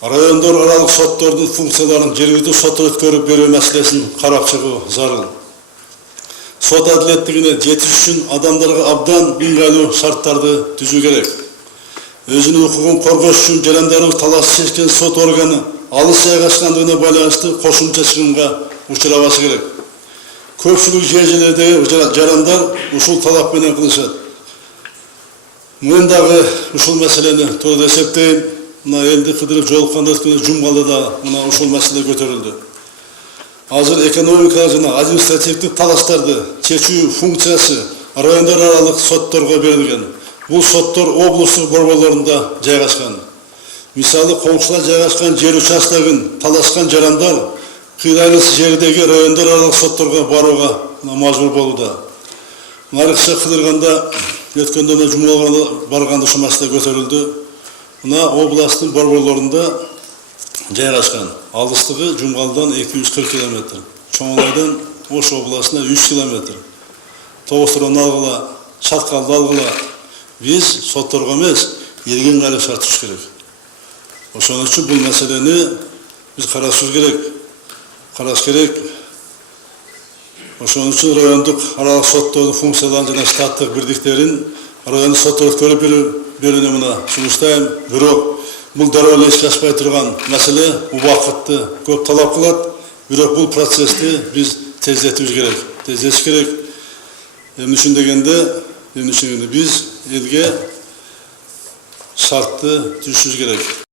Райондор аралык соттордун функцияларын жергиликтүү сотто өткөрүп берүү маселесин карап чыгуу зарыл. Сот адилеттигине жетиш үчүн адамдарга абдан ыңгайлуу шарттарды түзүү керек. Өзүнүн укугун коргош үчүн жарандарды талаш чечкен сот органы алыс жайгашкандыгына байланыштуу кошумча чыгымга учурабашы керек. Көпчүлүк жерлердеги жарандар ушул талап менен кылышат. Мен дагы ушул маселени туура эсептейм. Мына элди кыдырып жолукканда өткөндө Жумгалыда мына ушул маселе көтөрүлдү. Азыр экономикалык жана административдик талаштарды чечүү функциясы райондор аралык сотторго берилген. Бул соттор облустук борборлорунда жайгашкан. Мисалы, коңшулар жайгашкан жер участогун талашкан жарандар кыйрайыс жердеги райондор аралык сотторго барууга мажбур болууда. Нарыкча кыдырганда өткөндө Жумгалга барганда ушул маселе көтөрүлдү. Мына областтын борборлорунда жайгашкан. Алыстыгы Жумгалдан 240 км. Чоңолайдан Ош областына 3 км. Тоғыстырын алгыла, Чаткалды алгыла. Биз сотторго эмес, элге ыңгайлуу шарт түзүш керек. Ошон үчүн бул маселени биз карашыбыз керек. Ошон үчүн райондук аралык соттордун функцияларын жана штаттык бирдиктерин райондук сотторго өткөрүп берүүнү мына сунуштайм. Бирок бул дароо эле ишке ашпай турган маселе, убакытты көп талап кылат. Бирок бул процессти биз тездетиш керек. Эмне үчүн дегенде, биз элге шартты түзүшүбүз керек.